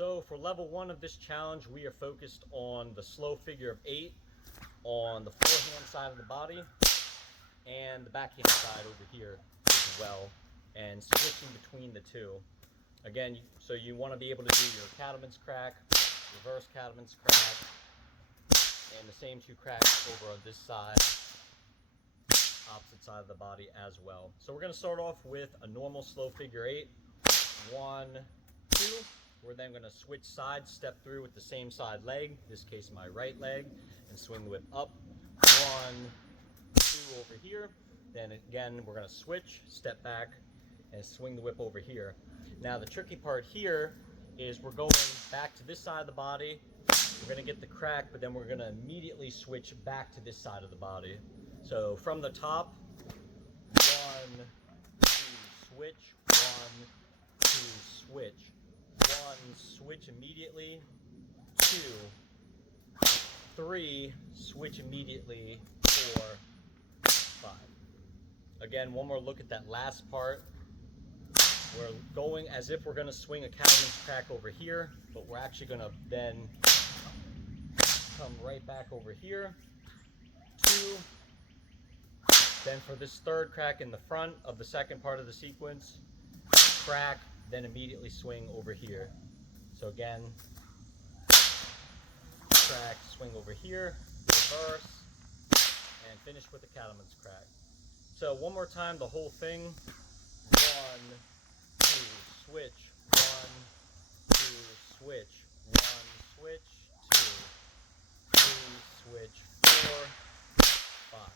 So for level 1 of this challenge, we are focused on the slow figure of 8 on the forehand side of the body and the backhand side over here as well, and switching between the two. Again, so you want to be able to do your cattleman's crack, reverse cattleman's crack, and the same 2 cracks over on this side, opposite side of the body as well. So we're going to start off with a normal slow figure 8. 1, 2. We're then going to switch sides, step through with the same side leg, in this case my right leg, and swing the whip up. 1, 2 over here. Then again, we're going to switch, step back, and swing the whip over here. Now the tricky part here is we're going back to this side of the body. We're going to get the crack, but then we're going to immediately switch back to this side of the body. So from the top, 1, 2, switch, 1, 2, switch, 1, switch immediately, 2, 3, switch immediately, 4, 5. Again, one more look at that last part. We're going as if we're going to swing a cattleman's crack over here, but we're actually going to then come right back over here. 2. Then for this third crack in the front of the second part of the sequence, crack, then immediately swing over here. So again, crack, swing over here, reverse, and finish with the cattleman's crack. So one more time, the whole thing. 1, 2, switch, 1, 2, switch, 1, switch, 2, 3, switch, 4, 5.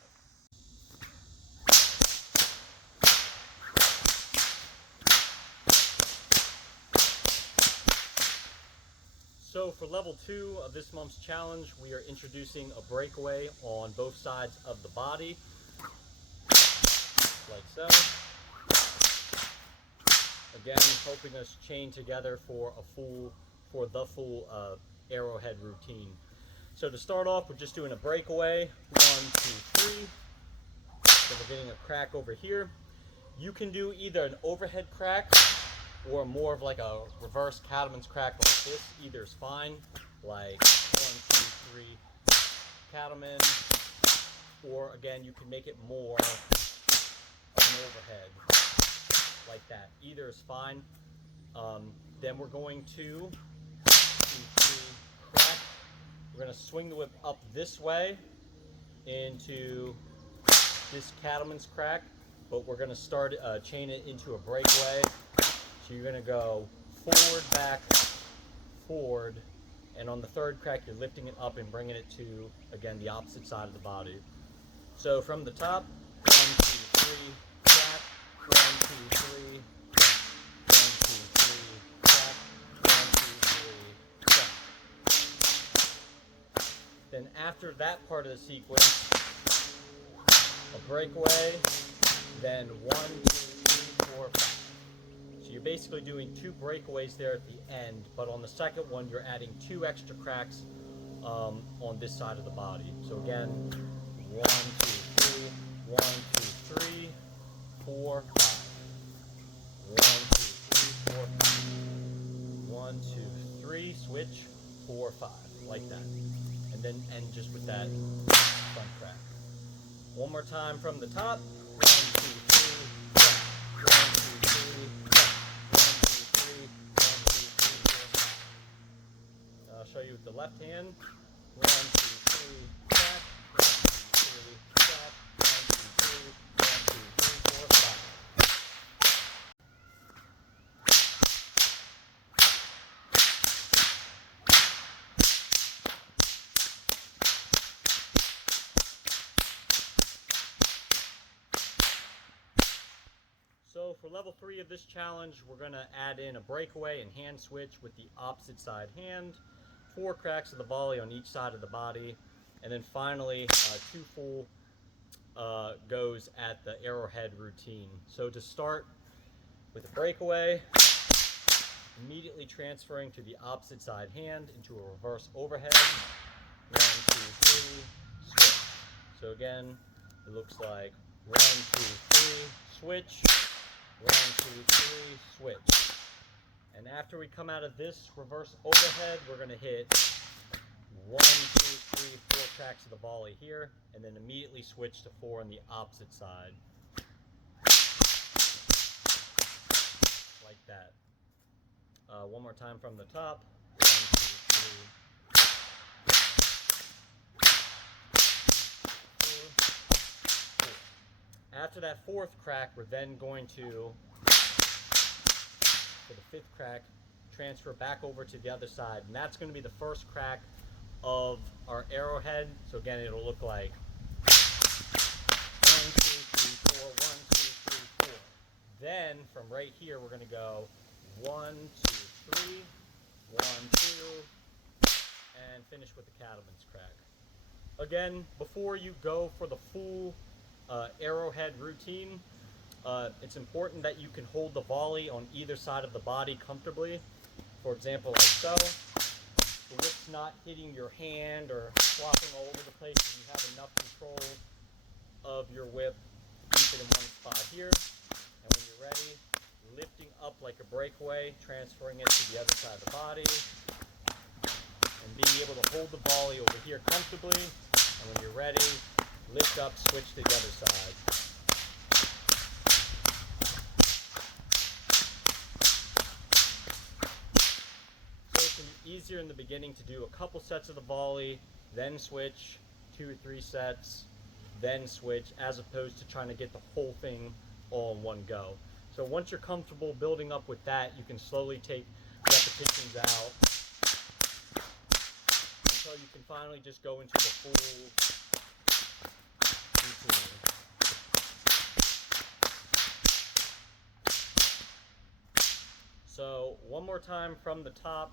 So for level 2 of this month's challenge, we are introducing a breakaway on both sides of the body, like so. Again, helping us chain together for the full Arrowhead routine. So to start off, we're just doing a breakaway. 1, 2, 3. So we're getting a crack over here. You can do either an overhead crack or more of like a reverse cattleman's crack like this. Either is fine, like 1, 2, 3 cattleman, or again, you can make it more of an overhead like that. Either is fine. Then we're going to 2, 3 crack. We're going to swing the whip up this way into this cattleman's crack, but we're going to start chain it into a breakaway. So you're going to go forward, back, forward, and on the third crack you're lifting it up and bringing it to, again, the opposite side of the body. So from the top, 1, 2, 3, crack, 1, 2, 3, crack, 1, 2, 3, crack, 1, 2, 3, crack. Then after that part of the sequence, a breakaway, then 1, 2, 3, 4, 5. So you're basically doing 2 breakaways there at the end, but on the second one you're adding 2 extra cracks on this side of the body. So again, 1, 2, 3, 1, 2, 3, 4, 5. 1, 2, 3, 4, 5. 1, 2, 3, switch, 4, 5, like that. And then end just with that front crack. One more time from the top. 1, 2, 3, crack. 1, 2, 3, crack. 1, 2, 3, 1, 2, 3, 4, 5. I'll show you with the left hand. 1, 2, 3, crack. 1, 2, 3, crack. 1, 2, 3, 1, 2, 3, 4, 5. So for level 3 of this challenge, we're going to add in a breakaway and hand switch with the opposite side hand, 4 cracks of the volley on each side of the body, and then finally 2 full goes at the Arrowhead routine. So to start with a breakaway, immediately transferring to the opposite side hand into a reverse overhead. 1, 2, 3, switch. So again, it looks like 1, 2, 3, switch. 1, 2, 3, switch. And after we come out of this reverse overhead, we're going to hit 1, 2, 3, 4 cracks of the volley here, and then immediately switch to 4 on the opposite side. Like that. One more time from the top. 1, 2, 3, 4. After that 4th crack, we're then going to, for the 5th crack, transfer back over to the other side, and that's going to be the first crack of our arrowhead. So again, it'll look like 1, 2, 3, 4, 1, 2, 3, 4. Then from right here, we're going to go 1, 2, 3, 1, 2, and finish with the cattleman's crack. Again, before you go for the full arrowhead routine, it's important that you can hold the volley on either side of the body comfortably. For example, like so. The whip's not hitting your hand or flopping all over the place, and you have enough control of your whip to keep it in one spot here. And when you're ready, lifting up like a breakaway, transferring it to the other side of the body, and being able to hold the volley over here comfortably. And when you're ready, lift up, switch to the other side. Easier in the beginning to do a couple sets of the volley, then switch, 2 or 3 sets, then switch, as opposed to trying to get the whole thing all in one go. So once you're comfortable building up with that, you can slowly take repetitions out until you can finally just go into the full routine. So one more time from the top.